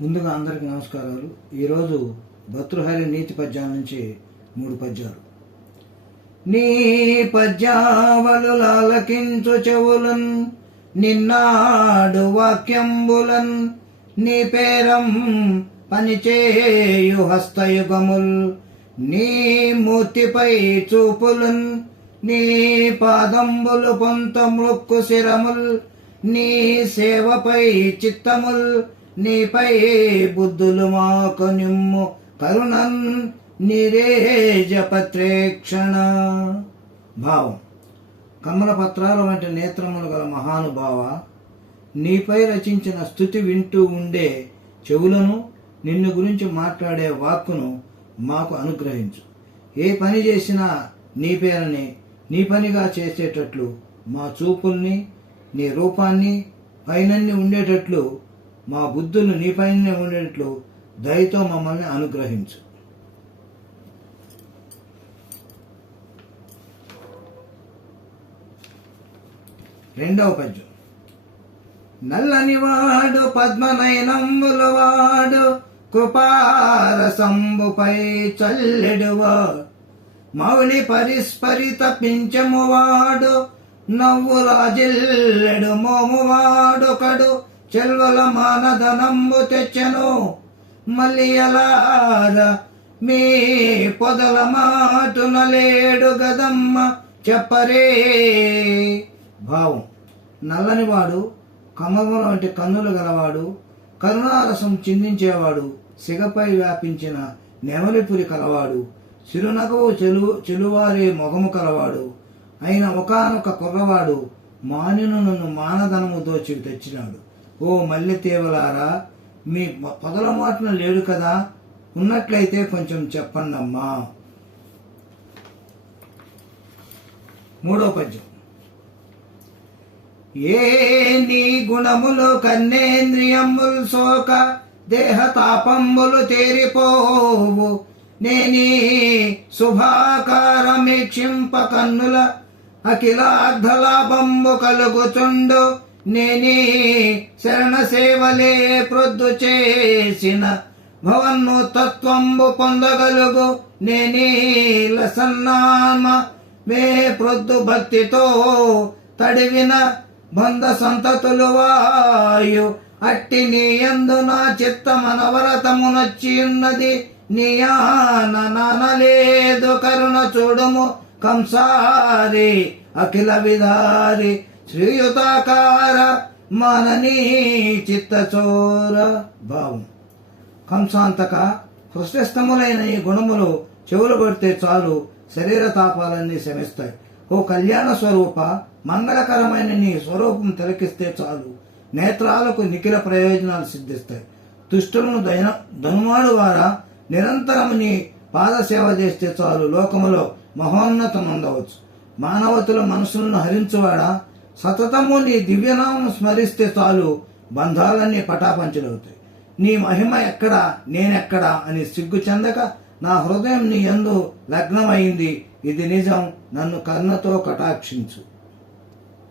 ముందుగా అందరికి నమస్కారాలు. ఈరోజు భతృహరి నీతి పద్యాల నుంచి మూడు పద్యాలు. నీ పద్యావలు లాలకించు చెవులన్ నిన్నాడు వాక్యంబులన్ నీ పేరం పనిచేయు హస్తయుగముల్ నీ మూర్తిపై చూపులన్ నీ పాదంబులు పొంత మృక్కు శిరముల్ నీ సేవపై చిత్తముల్ నీపై బుద్ధులు మాకు నిమ్ము. కరుణన్ నిరేజపత్రేక్షణ. భావం. కమల పత్రాల వంటి నేత్రములు గల మహానుభావ నీపై రచించిన స్థుతి వింటూ ఉండే చెవులను నిన్ను గురించి మాట్లాడే వాక్కును మాకు అనుగ్రహించు. ఏ పని చేసినా నీ పేరని నీ పనిగా చేసేటట్లు మా చూపుల్ని నీ రూపాన్ని పైనన్ని ఉండేటట్లు మా బుద్ధులు నీపైనే ఉండేట్లు దయతో మమ్మల్ని అనుగ్రహించు. రెండవ పద్యం. నల్లని వాడు పద్మనయనంబుల వాడు కృపారసంబుపై చల్లెడువాడు మౌళి పరిస్పరి తప్పించమువాడు నవ్వు రాజిల్లెడు మోమువాడొకడు చెల్వల మానధనంబు తెచ్చెను. మళ్ళీ ఎలా మీ పొదల మాటున లేడు గదమ్మ చెప్పరే. భావం. నల్లనివాడు కమలముల వంటి కన్నులు గలవాడు కరుణారసం చిందించేవాడు సిగపై వ్యాపించిన నెమలిపురి కలవాడు చిరునగవు చెలు చెలువారే మొగము కలవాడు అయిన ఒకనొక కుర్రవాడు మానిను నన్ను మానధనము దోచి తెచ్చినాడు. ఓ మల్లె తేవలారా మీ పొదల మాటలు లేడు కదా? ఉన్నట్లయితే కొంచెం చెప్పండమ్మా. మూడో పద్యం. ఏ నీ గుణములు కన్నేంద్రియములు సోక దేహ తాపంబులు తేరిపోవు. నేని శుభాకారమీక్షింప కన్నుల అఖిలార్ధలాభంబు కలుగుచుండు. నేనే శరణ సేవలే ప్రొద్దు చేసిన భవన్ను తత్వంబు పొందగలుగు. నేనీ లసన్నామ మే ప్రొద్దు భక్తితో తడివిన బంధ సంతతులు వాయు. అట్టి నీయందు నా చిత్తమనవరతమునొచ్చి ఉన్నది నియాన నానలేదు కరుణ చూడుము కంసారి అఖిల విధారి శ్రీయుతాకార మననీ చిత్తచోర భావం. కంసాంతక హృష్టస్థములైన ఈ గుణములు చెవులు కొడితే చాలు శరీర తాపాలన్నీ శమిస్తాయి. ఓ కళ్యాణ స్వరూప మంగళకరమైన నీ స్వరూపం తిలకిస్తే చాలు నేత్రాలకు నిఖిల ప్రయోజనాలు సిద్ధిస్తాయి. దుష్టులను దైన ధనుమాడు వారా నిరంతరం నీ పాదసేవ చేస్తే చాలు లోకములో మహోన్నతం అందవచ్చు మానవతుల మనసులను హరించువాడా? సతతము నీ దివ్యనామం స్మరిస్తే చాలు బంధాలన్నీ పటాపంచలవుతాయి. నీ మహిమ ఎక్కడ నేనెక్కడ అని సిగ్గు చెందక నా హృదయం నీ ఎందు లగ్నమైంది. ఇది నిజం. నన్ను కర్ణతో కటాక్షించు.